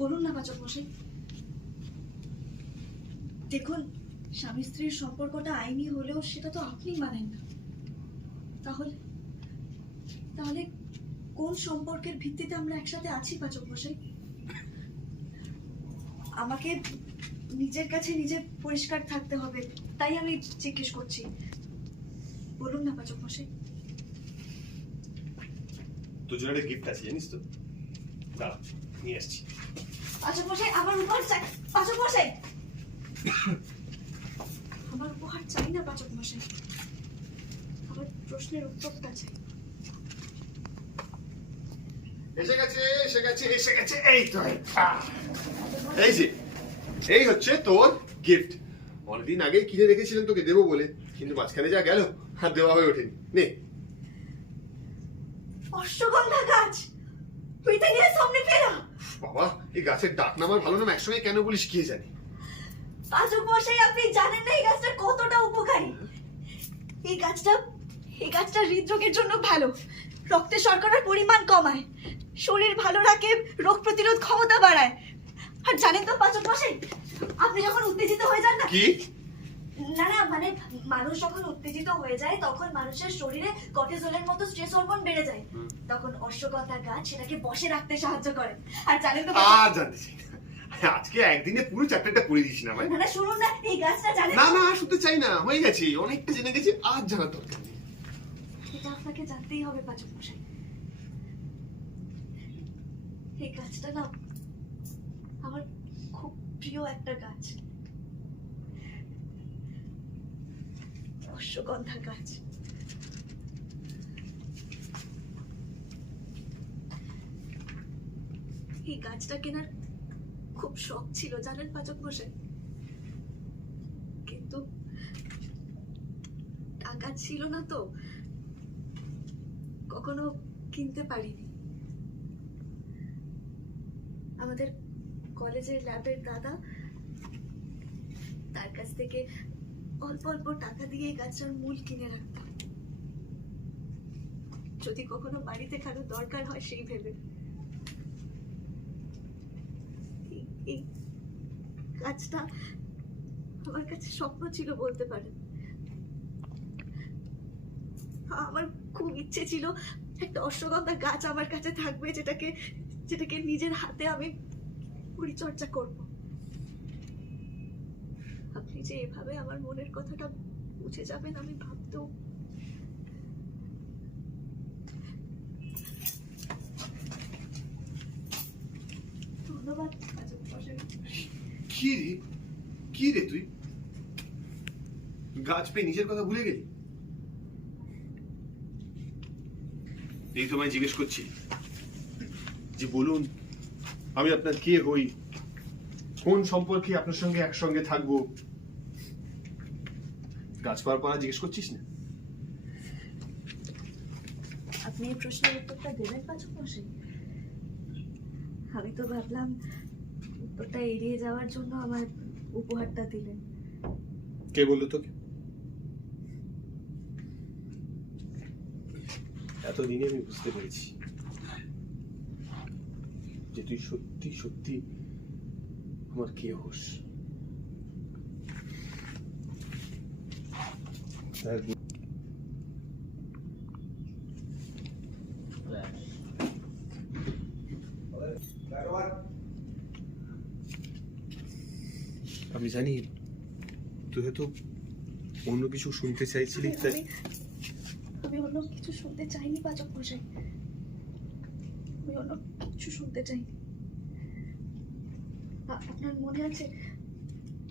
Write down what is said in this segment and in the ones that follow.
বলুন না, পাচক মশাই। দেখুন, স্বামী স্ত্রীর সম্পর্কটা আইনি হলেও সেটা তো আপনি মানেন না। তাহলে তাহলে কোন সম্পর্কের ভিত্তিতে আমরা একসাথে আছি, পাচক মশাই? আমাকে নিজের কাছে নিজে পরিষ্কার থাকতে হবে, তাই আমি জিজ্ঞেস করছি। বলুন না, পাচক মশাই। তোর জন্য একটা গিফট আছে, জানিস তো? দাঁড়া, নিয়ে আসছি। পাচক মশাই আমার উপহার চাই পাচক মশাই আমার উপহার চাই না পাচক মশাই আমার প্রশ্নের উত্তরটা চাই। এসে গেছে এসে গেছে এসে গেছে এই তো এই। যে এই হচ্ছে তোর গিফট অনেকদিন আগে কিনে রেখেছিলাম তোকে দেবো বলে। কিন্তু মাঝখানে যা গেল আর দেওয়া হয়ে ওঠেনি। নে। অশ্বগন্ধা গাছ। সামনে ফেরা। বাবা এই গাছের ডাক নাম আর ভালো নাম একসঙ্গে কেন বলিস কে জানে? পাচক মশাই আপনি জানেন না এই গাছটা কতটা উপকারী? এই গাছটা এই গাছটা হৃদরোগের জন্য ভালো। রক্তে শর্করার পরিমাণ কমায়। শরীর ভালো রাখে রোগ প্রতিরোধ ক্ষমতা বাড়ায়। আর জানেন তো পাচক মশাই আপনি যখন উত্তেজিত হয়ে যান না কি? না না মানে মানুষ যখন উত্তেজিত হয়ে যায় তখন মানুষের শরীরে কর্টিসলের মতো স্ট্রেস হরমোন বেড়ে যায়। তখন গাছ সেটাকে বসে রাখতে সাহায্য করে। আর জানেন তো আজকে একদিনে পুরো চ্যাপ্টারটা পড়ে দিস না ভাই না শুনুন না এই গাছটা জানেন না না শুনতে চাই না হয়ে গেছে অনেকটা জেনে গেছি আর জানার দরকার নেই। এটা আপনাকে জানতেই হবে পাচক মশাই। এই গাছটা না আমার খুব প্রিয় একটা গাছ। অশ্বগন্ধা গাছ। এই গাছটা কেনার খুব শখ ছিল, জানেন পাচক মশাই? কিন্তু টাকা ছিল না তো, কখনো কিনতে পারিনি। আমাদের কলেজের ল্যাবের দাদা তার কাছ থেকে অল্প অল্প টাকা দিয়ে গাছটার মূল কিনে রাখতাম। যদি কখনো বাড়িতে কারও দরকার হয় সেই ভেবে। এই- আমার কাছে স্বপ্ন ছিল বলতে পারেন। আমার খুব ইচ্ছে ছিল একটা অশ্বগন্ধা গাছ আমার কাছে থাকবে, যেটাকে যেটাকে নিজের হাতে আমি পরিচর্যা করব। আপনি যে এভাবে আমার মনের কথাটা বুঝে যাবেন, আমি ভাবতেও ধন্যবাদ রে? কি রে তুই? গাছ পেয়ে নিজের কথা ভুলে গেলি? এই তোমায় জিজ্ঞেস করছি যে বলুন, আমি আপনার কে হই? কোন সম্পর্কে আপনার সঙ্গে একসঙ্গে থাকব? গাছ পাওয়ার পর জিজ্ঞেস করছিস না? আপনি এই প্রশ্নের উত্তরটা দেবেন পাচক মশাই আমি তো ভাবলাম উত্তরটা এড়িয়ে যাওয়ার জন্য আমার উপহারটা দিলেন। কে বলল তোকে? এতদিনে আমি বুঝতে পেরেছি যে তুই সত্যি সত্যি আমার কে হোস আমি জানি তুই হয়তো অন্য কিছু শুনতে চাইছিলি তাই আমি অন্য কিছু শুনতে চাইনি পাচক মশাই। আমি অন্য কিছু শুনতে চাইনি। আপনার মনে আছে?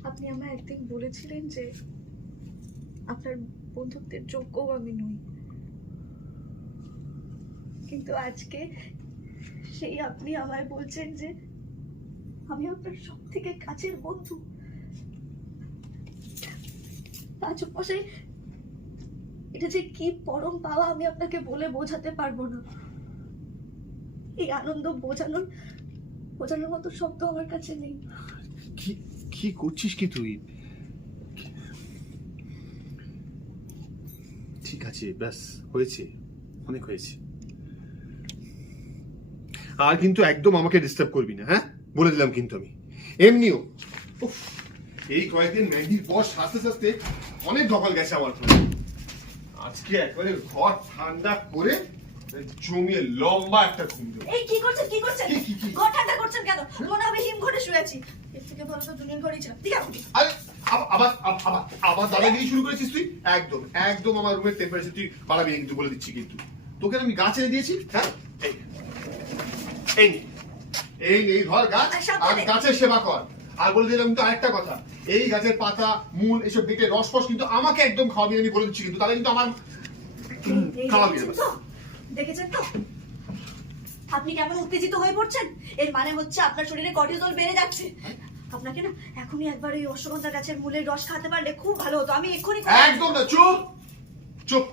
আপনি আমায় একদিন বলেছিলেন যে আপনার বন্ধুত্বের যোগ্যও আমি নই। কিন্তু আজকে সেই আপনি আমায় বলছেন যে আমি আপনার সব থেকে কাছের বন্ধু। মশাই এটা যে কি পরম পাওয়া আমি আপনাকে বলে বোঝাতে পারব না। এই আনন্দ বোঝানোর বোঝানোর মতো শব্দ আমার কাছে নেই। কি কি করছিস কি তুই? ঠিক আছে, ব্যাস, হয়েছে। অনেক হয়েছে। আর কিন্তু একদম আমাকে ডিস্টার্ব করবি না হ্যাঁ? বলে দিলাম কিন্তু আমি। এমনিও এই কয়েকদিন ম্যাগির পর সাথে সাথে অনেক ধকল গেছে আমার। আজকে একবারে ঘর ঠান্ডা করে জমিয়ে লম্বা একটা ঘুম দেবো। এই কি করছেন কি করছেন? করছেন কেন? মনে হবে হিম শুয়েছি এর থেকে ভালো তো জুনিয়র ঘরেই ছিলাম ঠিক আছে। আবার আবার আবার দাদাগিরি শুরু করেছিস তুই? একদম একদম আমার রুমের টেম্পারেচার তুই বাড়াবি কিন্তু বলে দিচ্ছি কিন্তু। তোকে আমি গাছ এনে দিয়েছি হ্যাঁ? এই এই এই এই ধর গাছ আর। গাছের সেবা কর। আর বলে দিলাম কিন্তু আরেকটা কথা এই গাছের পাতা মূল এসব বেটে রস ফস কিন্তু আমাকে একদম খাওয়াবি আমি বলে দিচ্ছি কিন্তু তাহলে কিন্তু আমার খাওয়াবি না। দেখেছেন তো? আপনি কেমন উত্তেজিত হয়ে পড়ছেন? এর মানে হচ্ছে আপনার শরীরে কর্টিজল বেড়ে যাচ্ছে। আপনাকে না এখনই একবার ওই অশ্বগন্ধা গাছের মূলের রস খাতে পারলে খুব ভালো হতো। আমি এক্ষুনি একদম না, চুপ চুপ।